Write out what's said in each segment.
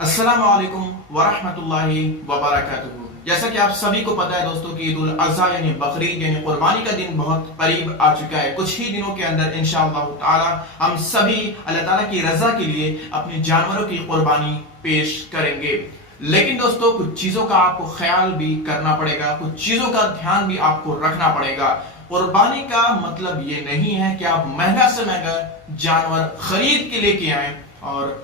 अस्सलाम वालेकुम वरहमतुल्लाहि वबरकातुहू। जैसा कि आप सभी को पता है दोस्तों कि ईद उल अज़हा यानी बकरीद यानी कुर्बानी का दिन बहुत करीब आ चुका है। कुछ ही दिनों के अंदर इंशाअल्लाह ताला हम सभी अल्लाह ताला की रजा के लिए अपने जानवरों की कुर्बानी पेश करेंगे। लेकिन दोस्तों कुछ चीजों का आपको ख्याल भी करना पड़ेगा, कुछ चीजों का ध्यान भी आपको रखना पड़ेगा। कुर्बानी का मतलब ये नहीं है कि आप महंगा से महंगा जानवर खरीद के लेके आए और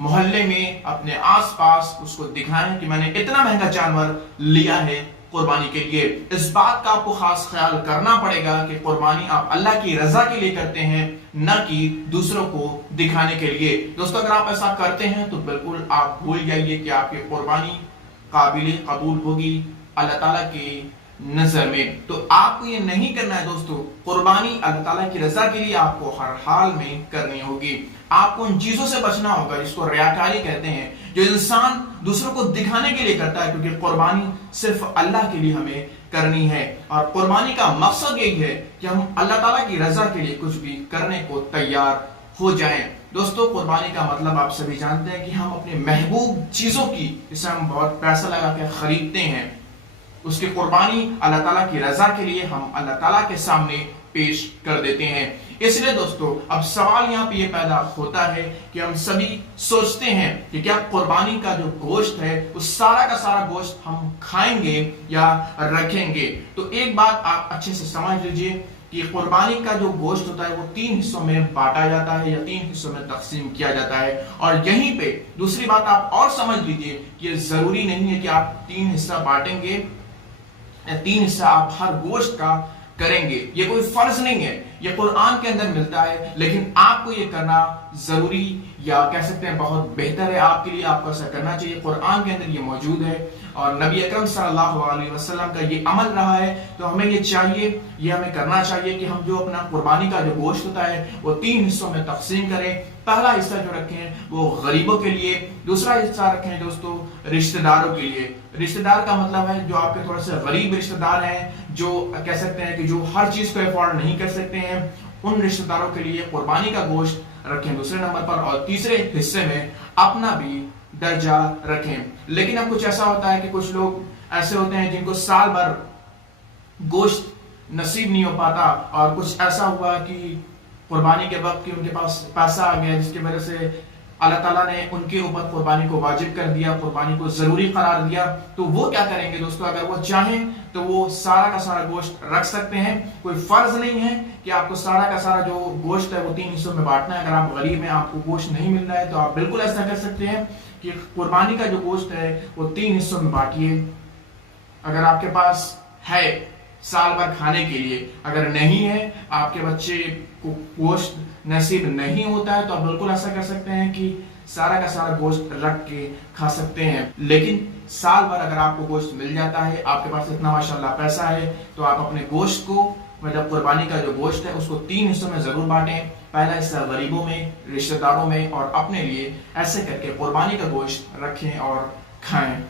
मोहल्ले में अपने आसपास उसको दिखाएं कि मैंने इतना महंगा जानवर लिया है कुर्बानी के लिए। इस बात का आपको खास ख्याल करना पड़ेगा कि कुर्बानी आप अल्लाह की रजा के लिए करते हैं, न कि दूसरों को दिखाने के लिए। दोस्तों अगर आप ऐसा करते हैं तो बिल्कुल आप भूल जाइए कि आपकी कुर्बानी काबिल कबूल होगी अल्लाह ताला की नजर में। तो आपको ये नहीं करना है दोस्तों। कुर्बानी अल्लाह ताला की रजा के लिए आपको हर हाल में करनी होगी। आपको उन चीजों से बचना होगा जिसको रियाकारी कहते हैं, जो इंसान दूसरों को दिखाने के लिए करता है, क्योंकि कुर्बानी सिर्फ अल्लाह के लिए हमें करनी है। और कुर्बानी का मकसद यही है कि हम अल्लाह ताला की रजा के लिए कुछ भी करने को तैयार हो जाएं। दोस्तों कुर्बानी का मतलब आप सभी जानते हैं कि हम अपने महबूब चीजों की, जिसे हम बहुत पैसा लगा के खरीदते हैं, उसकी कुर्बानी अल्लाह ताला की रजा के लिए हम अल्लाह ताला के सामने पेश कर देते हैं। इसलिए दोस्तों अब सवाल यहाँ पे ये पैदा होता है कि हम सभी सोचते हैं कि क्या कुर्बानी का जो गोश्त है उस सारा का सारा गोश्त हम खाएंगे या रखेंगे। तो एक बात आप अच्छे से समझ लीजिए कि कुर्बानी का जो गोश्त होता है वो 3 हिस्सों में बांटा जाता है या 3 हिस्सों में तकसीम किया जाता है। और यहीं पे दूसरी बात आप और समझ लीजिए कि ये जरूरी नहीं है कि आप 3 हिस्सा बांटेंगे, 3 हिस्सा आप हर गोश्त का करेंगे। ये कोई फर्ज नहीं है, ये कुरान के अंदर मिलता है, लेकिन आपको ये करना जरूरी या कह सकते हैं बहुत बेहतर है आपके लिए। आपको ऐसा करना चाहिए, कुरान के अंदर ये मौजूद है और नबी अकरम सल्लल्लाहु अलैहि वसल्लम का ये अमल रहा है। तो हमें ये चाहिए, ये हमें करना चाहिए कि हम जो अपना कुर्बानी का जो गोश्त होता है वो 3 हिस्सों में तकसीम करें। पहला हिस्सा जो रखें वो गरीबों के लिए, दूसरा हिस्सा रखें दोस्तों रिश्तेदारों के लिए। रिश्तेदार का मतलब है जो आपके थोड़े से गरीब रिश्तेदार हैं, जो कह सकते हैं कि जो हर चीज को अफोर्ड नहीं कर सकते हैं, उन रिश्तेदारों के लिए कुर्बानी का गोश्त रखें दूसरे नंबर पर, और तीसरे हिस्से में अपना भी दर्जा रखें। लेकिन अब कुछ ऐसा होता है कि कुछ लोग ऐसे होते हैं जिनको साल भर गोश्त नसीब नहीं हो पाता, और कुछ ऐसा हुआ कि कुर्बानी के वक्त की उनके पास पैसा आ गया जिसकी वजह से अल्लाह ताला ने उनके ऊपर कुर्बानी को वाजिब कर दिया, कुर्बानी को जरूरी करार दिया। तो वो क्या करेंगे दोस्तों, अगर वो चाहें तो वो सारा का सारा गोश्त रख सकते हैं। कोई फर्ज नहीं है कि आपको सारा का सारा जो गोश्त है वो 3 हिस्सों में बांटना है। अगर आप गरीब हैं, आपको गोश्त नहीं मिल रहा है, तो आप बिल्कुल ऐसा कर सकते हैं कि कुर्बानी का जो गोश्त है वो 3 हिस्सों में बांटिए। अगर आपके पास है साल भर खाने के लिए, अगर नहीं है, आपके बच्चे को गोश्त नसीब नहीं होता है, तो आप बिल्कुल ऐसा कर सकते हैं कि सारा का सारा गोश्त रख के खा सकते हैं। लेकिन साल भर अगर आपको गोश्त मिल जाता है, आपके पास इतना माशाल्लाह पैसा है, तो आप अपने गोश्त को, मतलब कुर्बानी का जो गोश्त है उसको 3 हिस्सों में जरूर बांटें। पहला हिस्सा गरीबों में, रिश्तेदारों में और अपने लिए। ऐसे करके कुर्बानी का गोश्त रखें और खाएं।